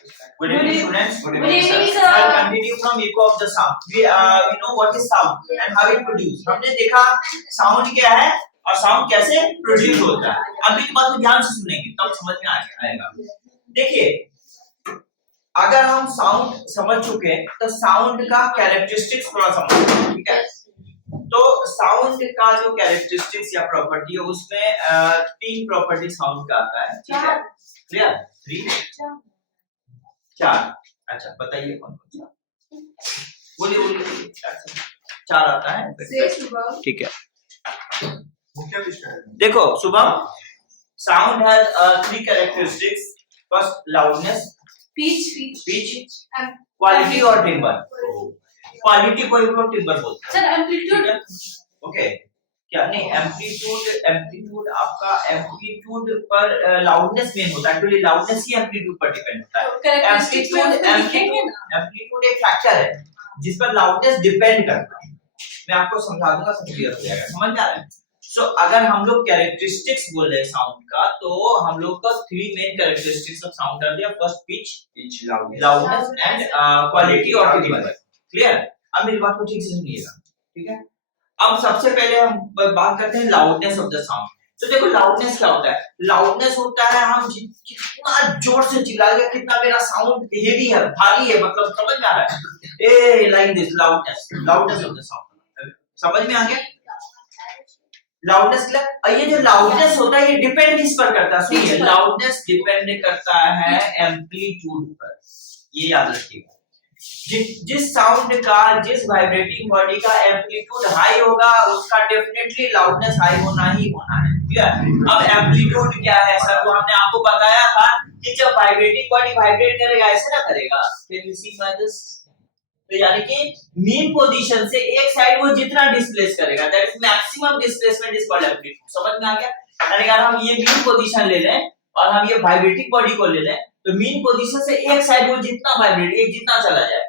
Good evening, students. Good evening, sir. I'll continue from echo of the sound. We know what is sound and how it produce. हमने देखा sound क्या है और sound कैसे produce होता है. अभी की बात को ध्यान से सुनेंगे तब समझ में आएगा. देखिए, अगर हम sound समझ चुके तो sound का characteristics थोड़ा समझ, ठीक है? तो साउंड का जो कैरेक्टरिस्टिक्स या प्रॉपर्टी है उसमें तीन प्रॉपर्टी साउंड का आता है, ठीक है? क्लियर? 3 4. अच्छा, बताइए कौन कौन सा? बोलिए. चार आता है, ठीक है? देखो Shubham, sound has 3 characteristics. First, loudness, pitch, quality और टिम्बर. क्वालिटी को एक लोग टिम्बर बोलते हैं. Sir amplitude. ओके, क्या नहीं, एम्पलीट्यूड आपका एम्पलीट्यूड पर लाउडनेस मेन होता है. एक्चुअली लाउडनेस ही एम्पलीट्यूड पर डिपेंड होता है. एम्पलीट्यूड एक फैक्टर है जिस पर लाउडनेस डिपेंड करता है. मैं आपको समझा दूंगा, सब क्लियर हो जाएगा. समझ में आ रहा है? सो अगर हम लोग कैरेक्टरिस्टिक्स बोल रहे हैं साउंड का, तो हम लोग का 3 मेन कैरेक्टरिस्टिक्स ऑफ साउंड कर दिया. First, pitch, loudness and quality और टिम्बर. क्लियर? अब मेरी बात को ठीक से सुनिएगा, ठीक है? अब सबसे पहले हम बात करते हैं लाउडनेस ऑफ द साउंड. तो देखो लाउडनेस क्या होता है. लाउडनेस होता है हम कितना जोर से चिल्लाएंगे, कितना मेरा साउंड हेवी है, भारी है, मतलब समझ में आ रहा है? A like this loudness of the sound. समझ में आ गया? लाउडनेस क्या? ये जो लाउडनेस होता है ये डिपेंड किस पर करता है? सुनिए, लाउडनेस डिपेंड करता है एम्पलीट्यूड पर. ये याद रखिएगा. जिस साउंड का, जिस वाइब्रेटिंग बॉडी का एम्पलीट्यूड हाई होगा उसका डेफिनेटली लाउडनेस हाई होना ही होना है. क्लियर? अब एम्पलीट्यूड क्या है सर? वो हमने आपको बताया था कि जब वाइब्रेटिंग बॉडी वाइब्रेट करेगा ऐसे ना करेगा. Can you see my this? तो यानी कि मीन पोजीशन से एक साइड वो जितना डिस्प्लेस करेगा, that is maximum displacement is called amplitude. समझ में आ गया? यानी अगर हम ये मीन पोजीशन ले लें और हम ये वाइब्रेटिंग बॉडी को ले लें तो मीन पोजीशन से एक साइड वो जितना वाइब्रेट, एक जितना चला जाए.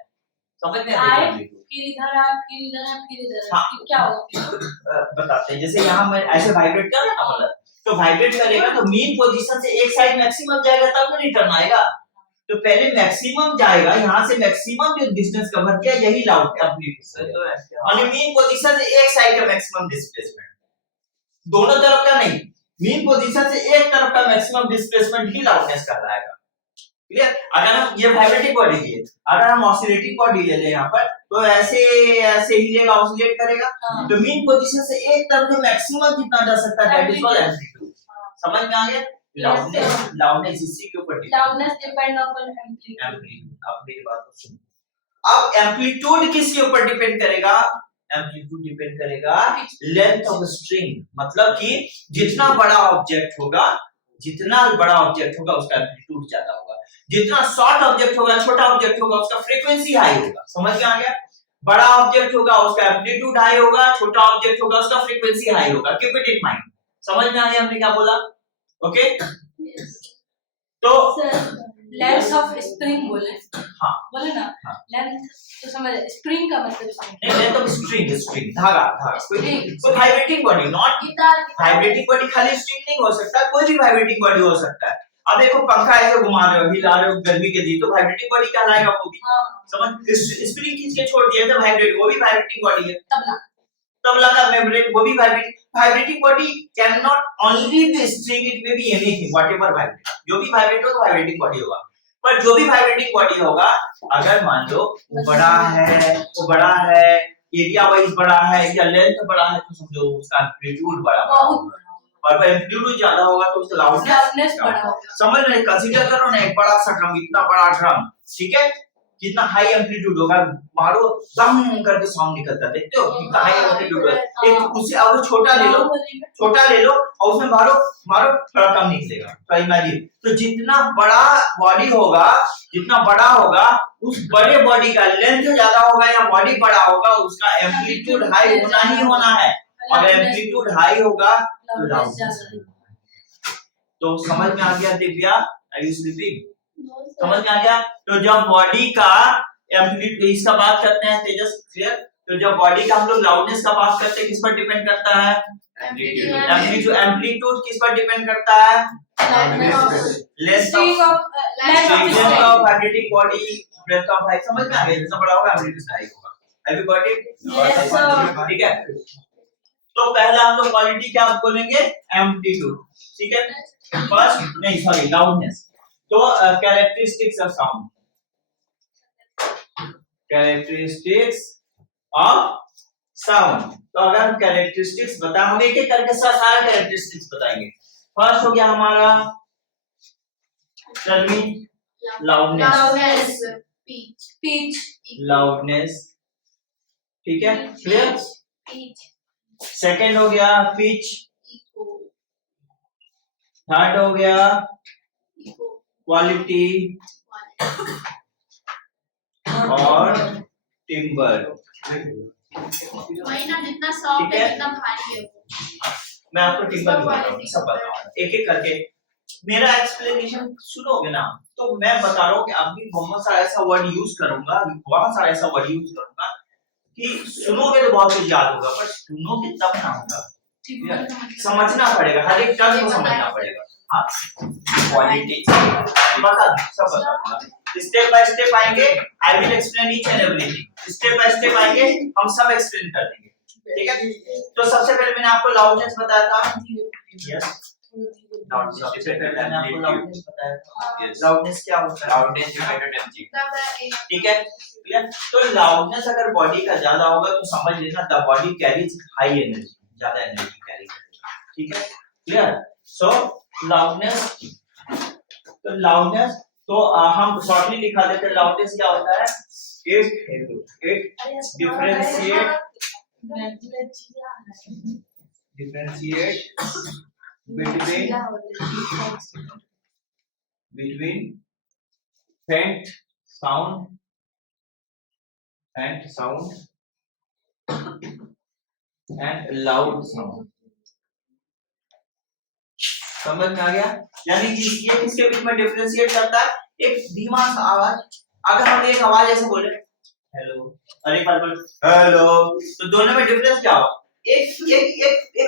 समझ में आ रहा है? फिर इधर क्या होगा बताते हैं. जैसे यहाँ मैं ऐसे वाइब्रेट कर रहा हूं, तो वाइब्रेट करेगा तो मीन पोजीशन से एक साइड मैक्सिमम जाएगा तब रिटर्न आएगा. तो पहले मैक्सिमम जाएगा, यहाँ से मैक्सिमम जो डिस्टेंस कवर किया यही लाउड एम्पलीट्यूड है. और मीन पोजीशन से एक साइड का मैक्सिमम डिस्प्लेसमेंट, दोनों तरफ का नहीं, मीन पोजीशन से एक तरफ का मैक्सिमम डिस्प्लेसमेंट ही लाउडनेस कहलाएगा. क्लियर? अगर हम ये वाइब्रेटिंग बॉडी लिए, अगर हम ऑसिलेटिंग बॉडी ले ले यहाँ पर, तो ऐसे हिलेगा, ऑसिलेट करेगा. तो मीन पोजीशन से एक तरफ का मैक्सिमम कितना जा सकता है, दैट इज कॉल्ड एम्पलीट्यूड. समझ में आ गया? लाउडनेस इसी के ऊपर लाउडनेस डिपेंड अपॉन एम्पलीट्यूड. अब मेरी बात को सुनो. अब एम्पलीट्यूड किसके ऊपर डिपेंड करेगा? एम्पलीट्यूड डिपेंड करेगा लेंथ ऑफ स्ट्रिंग. मतलब कि जितना बड़ा ऑब्जेक्ट होगा उसका एम्पलीट्यूड ज्यादा होगा. जितना शॉर्ट ऑब्जेक्ट होगा, छोटा ऑब्जेक्ट होगा, उसका फ्रीक्वेंसी हाई होगा. समझ में आ गया? बड़ा ऑब्जेक्ट होगा उसका एम्पलीट्यूड हाई होगा, छोटा ऑब्जेक्ट होगा उसका फ्रीक्वेंसी हाई होगा. Keep it in mind. समझ में आ गया हमने क्या बोला? ओके? तो लेंथ ऑफ स्प्रिंग बोले. हाँ बोले ना. लेंथ तो समझ, स्प्रिंग का मतलब नहीं, लेंथ ऑफ स्ट्रिंग धागा. कोई vibrating body, not vibrating body खाली स्ट्रिंग नहीं हो सकता, कोई भी वाइब्रेटिंग बॉडी हो सकता है. अब देखो पंखा ऐसे घुमा रहे हो, हिला रहे हो गर्मी के दिन, तो वाइब्रेटिंग बॉडी कहलाएगा वो भी. समझ? स्प्रिंग खींच के छोड़ दिया तो वाइब्रेट, वो भी वाइब्रेटिंग बॉडी है. तबला का वाइब्रेट, वो भी vibrating body can not only be string, it may be anything whatever vibrate. जो भी वाइब्रेट हो तो वाइब्रेटिंग बॉडी होगा. पर जो भी वाइब्रेटिंग बॉडी होगा, अगर मान लो वो बड़ा है, एरिया वाइज बड़ा है या लेंथ बड़ा है, तो समझो उसका एम्पलीट्यूड बड़ा होगा. और एम्पलीट्यूड ज्यादा होगा तो उसका लाउडनेस बड़ा होगा. समझ रहे? कंसीडर करो ना, एक बड़ा सा ड्रम, इतना बड़ा ड्रम, ठीक है? कितना हाई एम्पलीट्यूड होगा, मारो दम करके साउंड निकलता है. देखते हो कितना हाई एम्पलीट्यूड है. एक उससे और छोटा ले लो और उसमें मारो थोड़ा कम निकलेगा. तो इमेजिन, तो जितना बड़ा बॉडी होगा उस बड़े बॉडी का लेंथ ज्यादा होगा या बॉडी बड़ा होगा, उसका एम्पलीट्यूड हाई होना ही होना है. अगर एम्पलीट्यूड हाई होगा तो लाउडनेस. तो समझ में आ गया दिव्या? Are you sleeping? समझ में आ गया? तो जब बॉडी का एम्पलीट्यूड, इसका बात करते हैं तेजस, क्लियर? तो जब बॉडी का हम लोग लाउडनेस का बात करते हैं, किस पर डिपेंड करता है? एम्पलीट्यूड. एम्पलीट्यूड किस पर डिपेंड करता है? Strength of vibrating body, breadth of height, समझ में आ गया? जितना बड़ा होगा एम्पलीट्यूड हाई होगा। Have you got it? Yes, sir. ठीक है। तो पहला हम लोग क्वालिटी क्या बोलेंगे? एम्पलीट्यूड, ठीक है। फर्स्ट नहीं सॉरी लाउडनेस। तो characteristics of sound, characteristics of sound. तो अगर हम कैरेक्टरिस्टिक्स बताएं, हम एक एक करके सारा कैरेक्टरिस्टिक्स बताएंगे। फर्स्ट हो गया हमारा लाउडनेस, लाउडनेस, ठीक है, क्लियर। सेकंड हो गया पिच, थर्ड हो गया क्वालिटी और टिम्बर। जितना सॉफ्ट है जितना भारी है वो। मैं आपको टिम्बर भी बताऊंगा, सब बताऊंगा एक एक करके। मेरा एक्सप्लेनेशन सुनोगे ना तो मैं बता रहा हूँ कि अभी बहुत सारा ऐसा वर्ड यूज करूंगा, बहुत सारा ऐसा वर्ड यूज करूंगा कि सुनोगे तो बहुत कुछ याद होगा, पर सुनोगे तब ना होगा, समझना पड़ेगा, हर एक टर्म को समझना पड़ेगा। हाँ, क्वालिटी बता सब बता, स्टेप बाय स्टेप आएंगे। I will explain each and everything, step by step आएंगे, हम सब एक्सप्लेन कर देंगे, ठीक है। तो सबसे पहले मैंने आपको लाउडनेस बताया था, यस, सबसे पहले मैंने आपको लाउडनेस बताया था। लाउडनेस क्या होता है? लाउडनेस डिपेंडेंट एनर्जी, ठीक है, क्लियर। तो लाउडनेस अगर बॉडी का ज्यादा होगा तो समझ लेना the body carries high energy, ज्यादा एनर्जी कैरी करेगा, ठीक है, क्लियर। सो लाउडनेस, तो लाउडनेस तो हम शॉर्टली दिखा देते हैं। लाउडनेस क्या होता है? It differentiate between faint sound and loud sound। समझ में आ गया? यानी कि ये किसके बीच में डिफरेंशिएट करता है? एक धीमा सा आवाज, अगर हम एक आवाज ऐसे बोले हेलो और एक बार बोले हेलो, तो दोनों में डिफरेंस क्या होगा? एक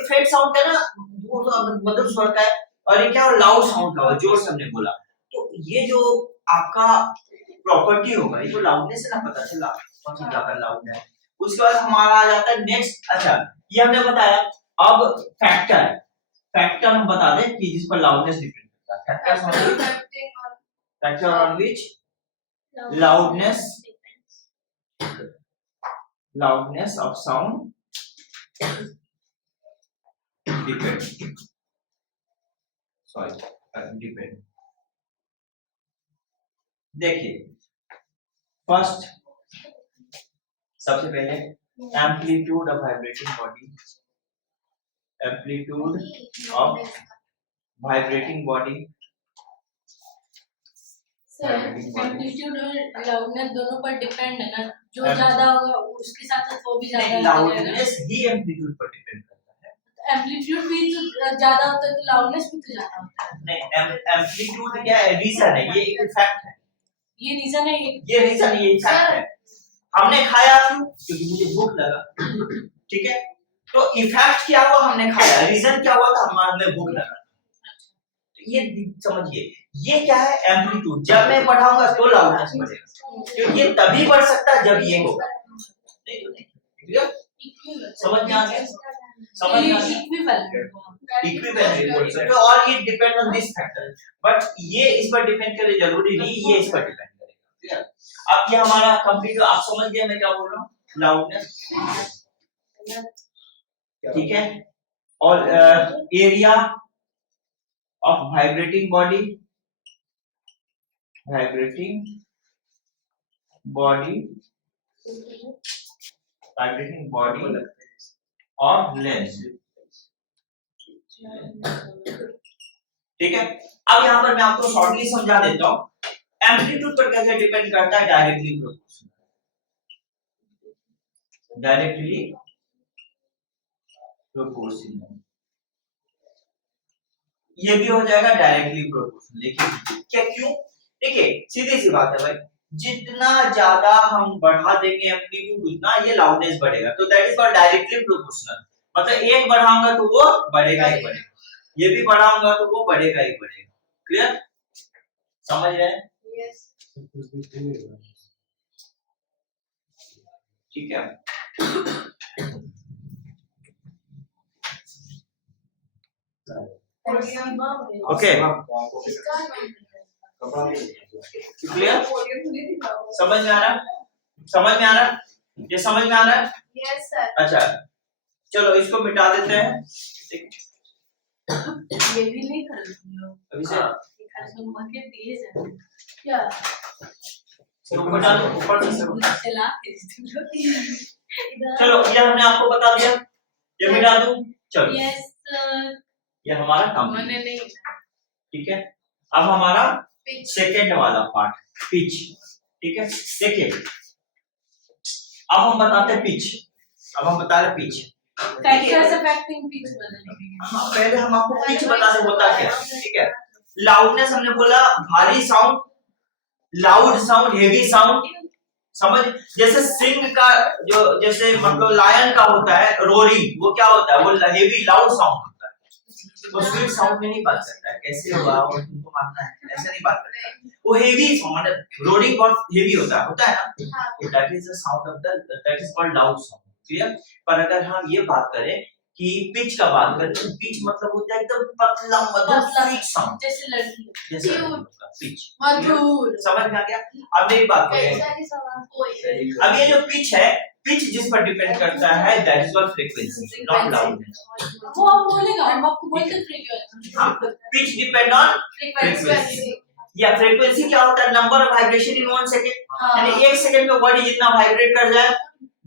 फेंट साउंड है ना, वो तो मधुर स्वर का है, और ये क्या लाउड साउंड का, जोर से हमने बोला। तो ये जो आपका प्रॉपर्टी होगा, ये तो लाउडनेस से ना पता चला कौन सा ज्यादा लाउड है। उसके बाद हमारा आ जाता है नेक्स्ट, अच्छा ये हमने बताया। अब फैक्टर हम बता दें कि जिस पर लाउडनेस डिपेंड करता है। Factor on which loudness of sound depend, depend. देखिए फर्स्ट सबसे पहले amplitude of vibrating body, amplitude of vibrating body, amplitude और लाउडनेस दोनों पर डिपेंड है ना, जो ज्यादा होगा उसके साथ वो भी ज्यादा होगा। लाउडनेस ही एम्पलीट्यूड पर डिपेंड करता है। एम्पलीट्यूड भी तो ज्यादा होता है तो लाउडनेस भी तो ज्यादा होता है। नहीं, एम्पलीट्यूड क्या है? रीजन है, ये एक फैक्ट है। ये रीजन है, ये रीजन, ये फैक्ट है। हमने खाया क्यों? क्योंकि मुझे भूख लगा, ठीक है। तो इफेक्ट क्या हुआ? हमने खाया। रीजन क्या हुआ था? हमें भूख लगा। तो ये समझिए, ये क्या है? एम्पलीट्यूड। जब मैं बढ़ाऊंगा तो लाउडनेस बढ़ेगा, तो ये तभी बढ़ सकता है जब ये होगा, नहीं तो नहीं। समझ में आ गया? समझ में आ गया? इक्विवेलेंट बोल सकते हो, और ये depend on this factor, but ये इस पर डिपेंड करे जरूरी नहीं, ये इस पर डिपेंड करेगा। अब ये हमारा कंप्लीट, आप समझ गए मैं क्या बोल रहा हूँ? लाउडनेस, ठीक है। और एरिया ऑफ वाइब्रेटिंग बॉडी, और लेंथ, ठीक है। अब यहाँ पर मैं आपको शॉर्टली समझा देता हूँ एम्पलीट्यूड पर कैसे डिपेंड करता है। डायरेक्टली प्रोपोर्शनल, ये भी हो जाएगा डायरेक्टली प्रोपोर्शनल। देखिए क्या, क्यों? देखिए सीधी सी बात है भाई, जितना ज्यादा हम बढ़ा देंगे एम्पलीट्यूड उतना ये लाउडनेस बढ़ेगा, तो that is called directly proportional. मतलब एक बढ़ाऊंगा तो वो बढ़ेगा ही बढ़ेगा, ये भी बढ़ाऊंगा तो वो बढ़ेगा ही बढ़ेगा। क्लियर? समझ रहे हैं? Yes. ठीक है। Okay clear? समझ में आ रहा? समझ में आ रहा? ये समझ में आ रहा है? Yes, sir. अच्छा चलो इसको मिटा देते हैं। ये भी नहीं कर लोग अभी से मके दिए जाए क्या? मिटा दो ऊपर से। चला चलो ये हमने आपको बता दिया, ये मिटा दूं। चलो यस ये हमारा काम है, मैंने नहीं ठीक है। अब हमारा Pitch. सेकेंड वाला पार्ट पिच, ठीक है। देखिए अब हम बताते हैं पिच, अब हम बता रहे पिच। फैक्टर्स अफेक्टिंग पिच बदलने। हाँ पहले हम आपको पिच बता रहे होता क्या, ठीक है। लाउडनेस हमने बोला भारी sound, loud sound, heavy sound, समझ। जैसे सिंग का जो जैसे मतलब लायन का होता है रोरिंग, वो क्या होता है, वो हेवी लाउड साउंड होता है। वो स्वीट साउंड में नहीं बात करता है, कैसे हुआ और तुमको मानना है, ऐसे नहीं बात करता है। वो हेवी साउंड, रोरिंग बहुत हेवी होता है ना। That is the sound of the, that is called loud sound, clear. पर अगर हम ये बात करें कि पिच का बात करें तो पिच मतलब होता है एकदम पतला मधुर स्वीट साउंड, जैसे लड़की जैसे पिच। मधुर। समझ में आ गया? अब मेरी बात करें, अब ये जो पिच है, पिच जिस पर डिपेंड करता है that is called frequency, not loudness. वो आप बोलेगा, हम आपको बोलते फ्रीक्वेंसी। हां पिच डिपेंड ऑन फ्रीक्वेंसी। या फ्रीक्वेंसी क्या होता है, number of vibration in 1 second, यानी 1 सेकंड में बॉडी जितना वाइब्रेट कर जाए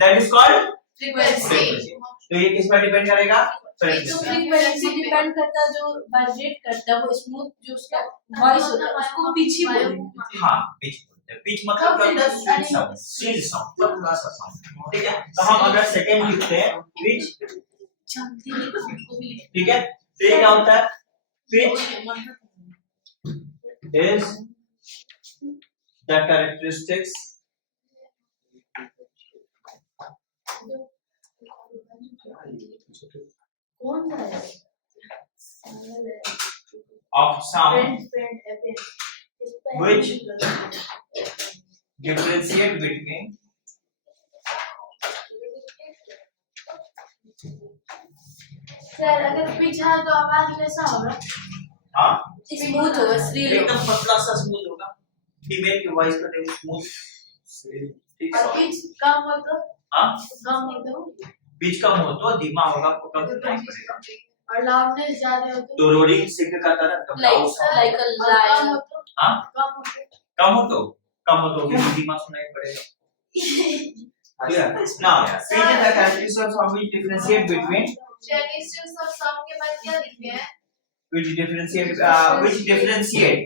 दैट इज कॉल्ड फ्रीक्वेंसी। तो ये किस पर डिपेंड करेगा, फ्रीक्वेंसी डिपेंड करता है, जो वाइब्रेट करता है वो स्मूथ जो उसका वॉइस होता है उसको पिच ही बोलेंगे। हां पिच बोलते हैं। पिच मतलब क्या होता है, स्वीट साउंड, स्वीट साउंड, पतला सा साउंड, ठीक है। तो हम अगर सेकंड लिखते हैं पिच, ठीक है। तो ये क्या होता है, pitch is the characteristics of sound which differentiate between sir अगर पिच है तो आवाज कैसा होगा? हाँ स्मूथ होगा, श्रील एकदम पतला सा स्मूथ होगा। फीमेल की वॉइस का देखो स्मूथ, ठीक और है। पिच कम हो तो? हाँ कम हो तो? पिच कम हो तो धीमा होगा, आपको कम सुनाई पड़ेगा। और लाउडनेस ज्यादा हो तो? तो रोरिंग सिंग का तरह कम लाउड साउंड, लाइक अ और कम लायन। हो तो? हाँ कम हो तो? कम हो तो भी धीमा सुनाई पड़ेगा। Clear? Now, see the characteristics of sound which differentiate between Characteristics of sound के बाद क्या लिखते हैं? which differentiate differentiate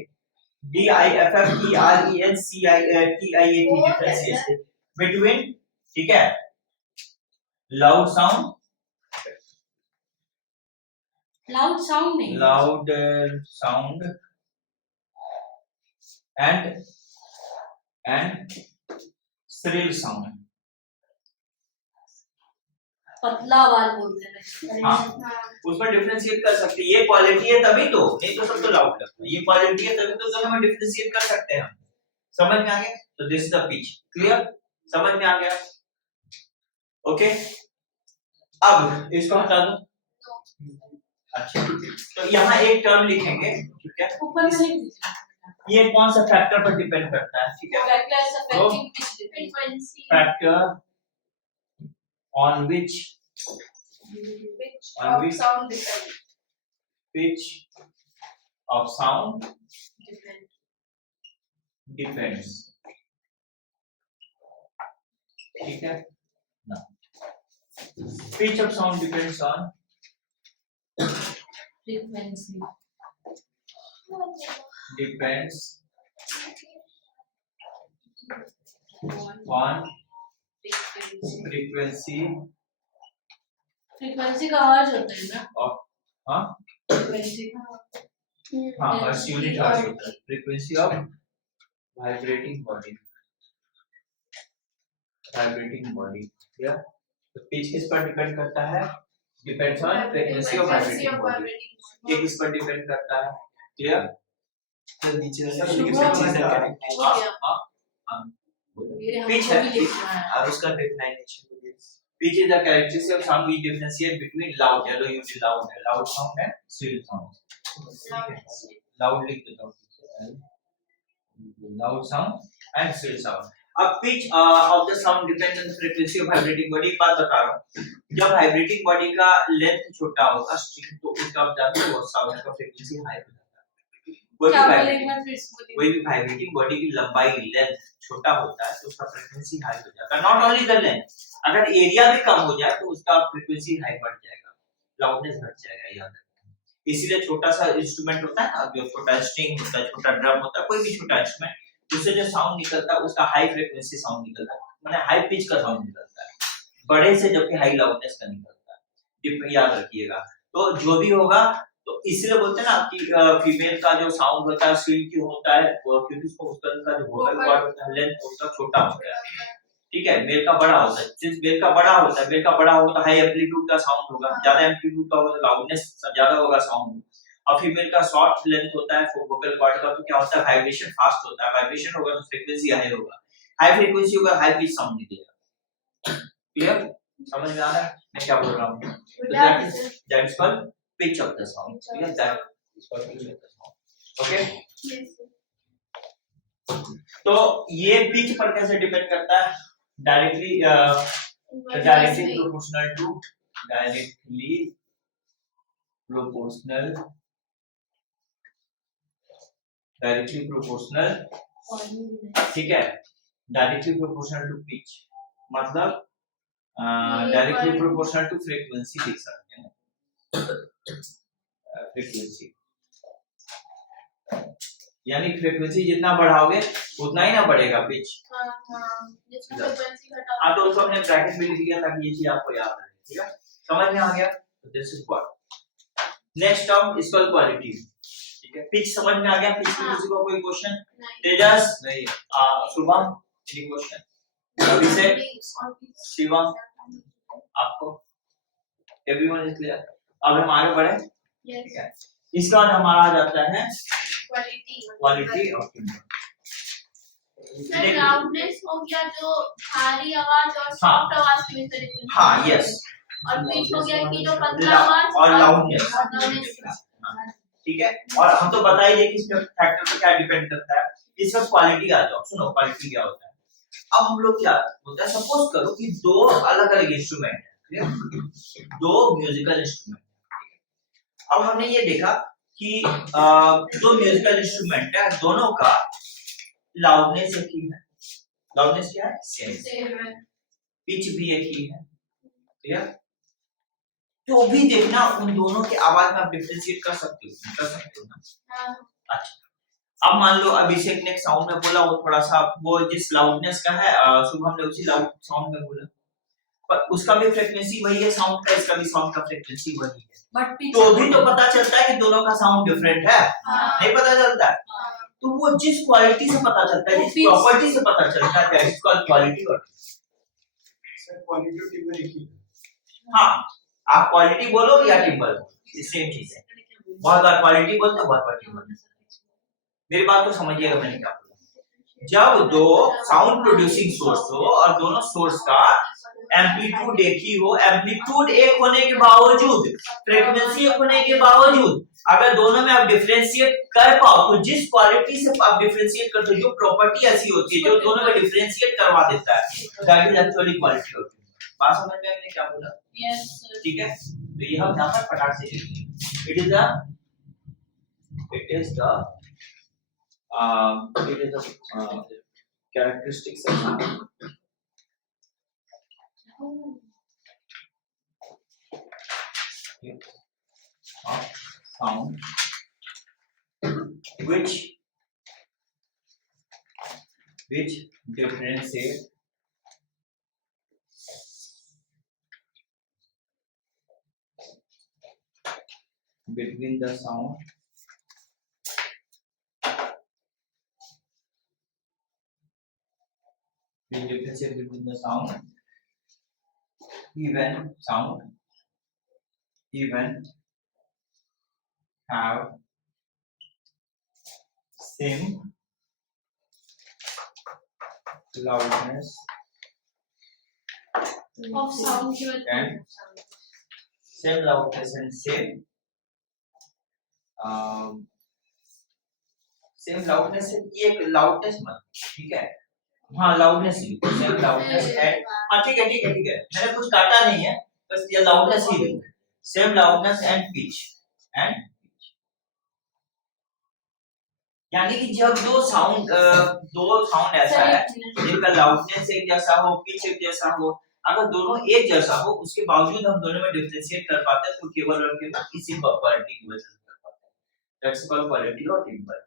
between, ठीक है, loud sound नहीं, loud sound and shrill sound। पतला आवाज बोलते हैं। हाँ उसमें डिफरेंशिएट कर सकते हैं, ये क्वालिटी है तभी तो, नहीं तो सब तो लाउड लगता है। ये क्वालिटी है तभी तो दोनों में डिफरेंशिएट कर सकते हैं हम। समझ में आ गया? तो this is the pitch, clear? समझ में आ गया? ओके अब इसको हटा दो। अच्छा तो यहाँ एक टर्म लिखेंगे, ठीक है। ऊपर में लिख दीजिए। ये कौन सा फैक्टर पर डिपेंड करता है, ठीक है। Factors affecting pitch Frequency. Factor on which Pitch On of which? sound depends. pitch of sound depends, ठीक है ना। pitch of sound depends on frequency depends on frequency frequency का हर्ज होता है ना। of, हाँ फ्रीक्वेंसी हाँ हर्ट्ज यूनिट हर्ट्ज होता है, frequency of vibrating body, या तो pitch किस पर डिपेंड करता है, depends on frequency of vibrating body। ये किस पर डिपेंड करता है, क्लियर? सर नीचे वाला शुभ नीचे वाला हो character। हाँ मेरे Pitch हमको है, भी लिखना है और उसका definition बोलिए। pitch is the characteristic of sound which differentiate between loud, LOUD, loud sound and shrill sound. Loud लिख देता हूँ, loud sound and shrill sound. अब pitch of the sound depends on the frequency of vibrating body. एक बात बता रहा हूँ, जब vibrating body का length छोटा होगा string, तो उसका आप जानते हो sound का frequency high हो जाता है। क्या बोले एक बार फिर से बोलिए कोई भी vibrating body की लंबाई लेंथ छोटा होता है तो उसका फ्रीक्वेंसी हाई हो जाता है। नॉट ओनली द लेंथ, अगर एरिया भी कम हो जाए तो उसका फ्रीक्वेंसी हाई बढ़ जाएगा, लाउडनेस घट जाएगा। याद रखना, इसीलिए छोटा सा इंस्ट्रूमेंट होता है ना, जो छोटा स्ट्रिंग होता है, छोटा ड्रम होता है, कोई भी छोटा इंस्ट्रूमेंट, उससे जो साउंड निकलता है उसका हाई फ्रीक्वेंसी साउंड निकलता है, माने हाई पिच का साउंड निकलता है, बड़े से जबकि हाई लाउडनेस का निकलता है। याद रखिएगा। तो जो भी होगा, तो इसलिए बोलते हैं ना कि फीमेल का जो साउंड होता है श्रिल क्यों होता है, क्योंकि उसको उसका जो वोकल कॉर्ड होता है लेंथ उसका छोटा होता है, ठीक है। मेल का बड़ा होता है, सिंस मेल का बड़ा होता है, मेल का बड़ा होगा तो हाई एम्पलीट्यूड का साउंड होगा, ज्यादा एम्पलीट्यूड का होगा तो लाउडनेस ज्यादा होगा साउंड में। और फीमेल का शॉर्ट लेंथ होता है वोकल कॉर्ड का, तो क्या होता है वाइब्रेशन फास्ट होता है, वाइब्रेशन होगा तो फ्रीक्वेंसी हाई होगा, हाई फ्रीक्वेंसी होगा हाई पिच साउंड निकलेगा। क्लियर, समझ में आ रहा है मैं क्या बोल रहा हूँ? That is called pitch of the sound. Yes, that is what pitch of the sound. Okay. तो ये पिच पर कैसे डिपेंड करता है? Directly proportional to directly proportional, ठीक है, डायरेक्टली प्रोपोर्शनल टू पिच, मतलब डायरेक्टली प्रोपोर्शनल टू फ्रीक्वेंसी लिख सकते हैं, फ्रीक्वेंसी यानी फ्रीक्वेंसी जितना बढ़ाओगे उतना ही ना बढ़ेगा पिच। हाँ तो उसको हमने ब्रैकेट में लिख दिया ताकि ये चीज आपको याद रहे, ठीक है, समझ में आ गया? तो this is what next term is called quality, ठीक है। पिच समझ में आ गया? पिच में किसी को कोई क्वेश्चन? तेजस नहीं, शुभम एनी क्वेश्चन? अभिषेक, शिवम, आपको एवरीवन इज क्लियर? अब हम आगे बढ़े, ठीक है। इसका बाद हमारा आ जाता है क्वालिटी ऑफ सर लाउडनेस हो गया जो भारी आवाज और सॉफ्ट आवाज की तरह। हाँ यस, और पिच हो गया कि जो पतला आवाज और लाउडनेस, ठीक है। और हम तो बता ही दें कि इसमें फैक्टर पे क्या डिपेंड करता है। इसका क्वालिटी आ जाओ, सुनो क्वालिटी क्या होता है। अब हम लोग क्या होता है, सपोज करो कि दो अलग अलग इंस्ट्रूमेंट है, दो म्यूजिकल इंस्ट्रूमेंट। अब हमने ये देखा कि दो म्यूजिकल इंस्ट्रूमेंट है, दोनों का लाउडनेस एक ही है, लाउडनेस क्या है? सेम है, पिच भी एक ही है, ठीक है। तो भी देखना उन दोनों की आवाज में आप डिफरेंशिएट कर सकते हो ना? अच्छा, अब मान लो अभिषेक ने साउंड में बोला वो थोड़ा सा वो जिस लाउडनेस का है, शुभम ने उसी लाउड साउंड में बोला, पर उसका भी फ्रीक्वेंसी वही है साउंड का, इसका भी साउंड का फ्रीक्वेंसी वही है, तो भी तो पता चलता है कि दोनों का साउंड डिफरेंट है। नहीं पता चलता है? तो वो जिस क्वालिटी से पता चलता है, जिस प्रॉपर्टी से पता चलता है, दैट इज कॉल्ड क्वालिटी। और सर क्वालिटी और टिम्बर एक ही है। हाँ, आप क्वालिटी बोलो या टिम्बर, सेम चीज है। बहुत बार क्वालिटी बोलते हैं, बहुत बार टिम्बर। मेरी बात को समझिएगा मैंने क्या बोला। जब दो साउंड प्रोड्यूसिंग सोर्स हो और दोनों सोर्स का एम्पलीट्यूड एक ही हो, एम्पलीट्यूड एक होने के बावजूद, फ्रीक्वेंसी एक होने के बावजूद, अगर दोनों में आप डिफरेंशिएट कर पाओ, तो जिस क्वालिटी से आप डिफरेंशिएट करते हो, जो प्रॉपर्टी ऐसी होती है जो दोनों में डिफरेंशिएट करवा देता है, दैट इज एक्चुअली क्वालिटी होती है। बात समझ में मैंने क्या बोला? यस ठीक है। तो ये हम यहां पर फटाक से लिखेंगे। It is the characteristics of sound which differentiate between the sound even have same loudness of sound की बात and same loudness and same loudness है, ये loudness मत, ठीक है, हाँ loudness he, same loudness and, हाँ ठीक है मैंने कुछ काटा नहीं है, बस ये loudness ही लिखा है, same loudness and pitch यानी कि जब दो साउंड ऐसा है जिनका लाउडनेस एक जैसा हो, पिच एक जैसा हो, अगर दोनों एक जैसा हो उसके बावजूद हम दोनों में डिफरेंशिएट कर पाते हैं तो केवल और केवल इसी क्वालिटी की वजह से कर पाते हैं, दैट्स कॉल्ड क्वालिटी और टिम्बर।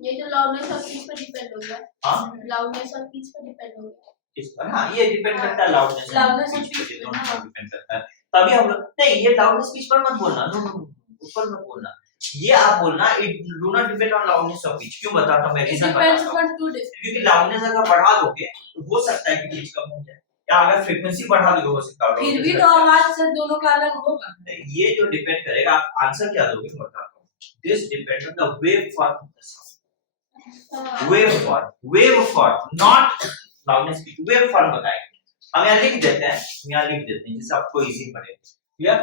ये जो लाउडनेस और पिच पर डिपेंड होगा। हां लाउडनेस और पिच पर डिपेंड होगा इस पर, हाँ ये डिपेंड करता है लाउडनेस और पिच पे, दोनों पर डिपेंड करता है। तभी हम लोग नहीं, ये लाउडनेस पिच पर मत बोलना, नो ऊपर मत बोलना, ये आप बोलना it do not depend on loudness of pitch. क्यों बताता हूं मैं, रीजन बताता हूं, क्योंकि लाउडनेस अगर बढ़ा दोगे तो हो सकता है कि पिच कम हो जाए, या अगर फ्रीक्वेंसी बढ़ा दोगे हो सकता है फिर भी तो आवाज से दोनों का अलग होगा। ये जो डिपेंड करेगा, आप आंसर क्या दोगे मैं बताता हूं, this depends on the wave form of the sound, wave form not loudness pitch, wave form बताएंगे हम, यहां लिख देते हैं जिससे आपको इजी पड़े। क्लियर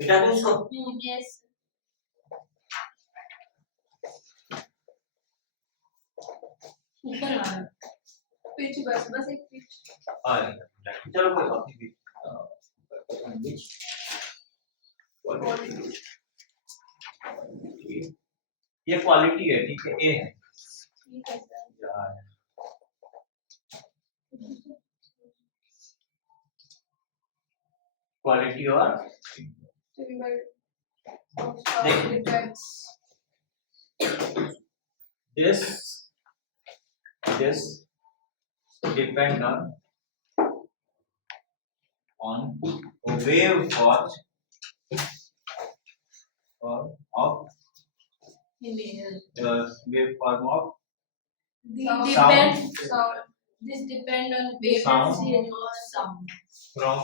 बेटा, तो इसको यस ऊपर वाला पिच बस एक पिच। चलो कोई बात नहीं, ये क्वालिटी है, ठीक है, ए है, ठीक है सर। क्वालिटी और this depend on waveform of waveform of This depend on Sound. frequency and sound. from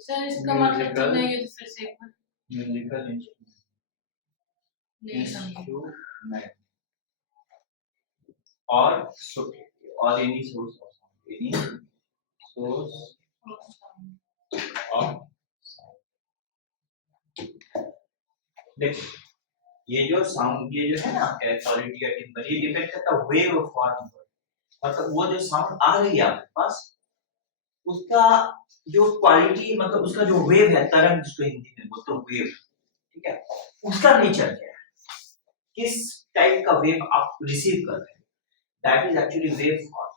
sir इसका मतलब तो नहीं है, तो फिर से एक बार musical नहीं समझा। instrument or any source of sound, any source of sound। देखो ये जो साउंड, ये जो है ना क्वालिटी या टिम्बर, ये डिपेंड करता है वेव फॉर्म पर, मतलब वो जो साउंड आ रही है आपके पास उसका जो क्वालिटी, मतलब उसका जो वेव है, तरंग जिसको हिंदी में बोलते हैं वेव, ठीक है, उसका नेचर क्या है, किस टाइप का वेव आप रिसीव कर रहे हैं, that is actually wave form,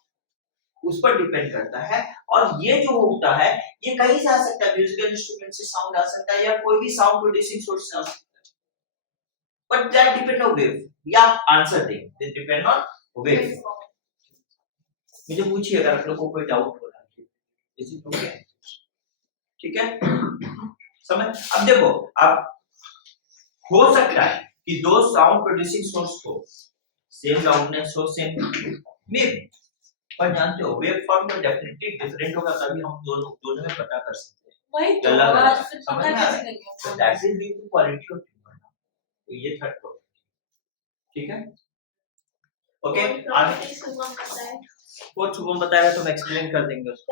उस पर डिपेंड करता है। और ये जो होता है ये कहीं से आ सकता है, म्यूजिकल इंस्ट्रूमेंट से साउंड आ सकता है, या कोई भी साउंड प्रोड्यूसिंग सोर्स से आ सकता है, but that depend on wave. या आंसर देंगे, दिस डिपेंड ऑन वेव। मुझे पूछिए अगर आप लोगों को कोई डाउट हो रहा है, इज इट ओके, ठीक है, समझ। अब देखो, अब हो सकता है कि दो साउंड प्रोड्यूसिंग सोर्स को सेम लाउडनेस हो, सेम में, पर जानते हो वेव फॉर्म तो डेफिनेटली डिफरेंट होगा, तभी हम दोनों में पता कर सकते हैं। वही तो आवाज से पता कैसे करेंगे, that is due to quality of timbre. तो ये थर्ड पॉइंट, ठीक है, ओके। आगे शुभम बताए, वो शुभम बताएगा तो हम एक्सप्लेन कर देंगे उसको,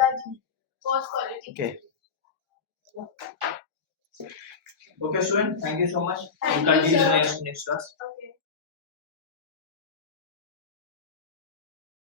first quality. Okay okay student, thank you so much, Thank you, continue sir. Next class.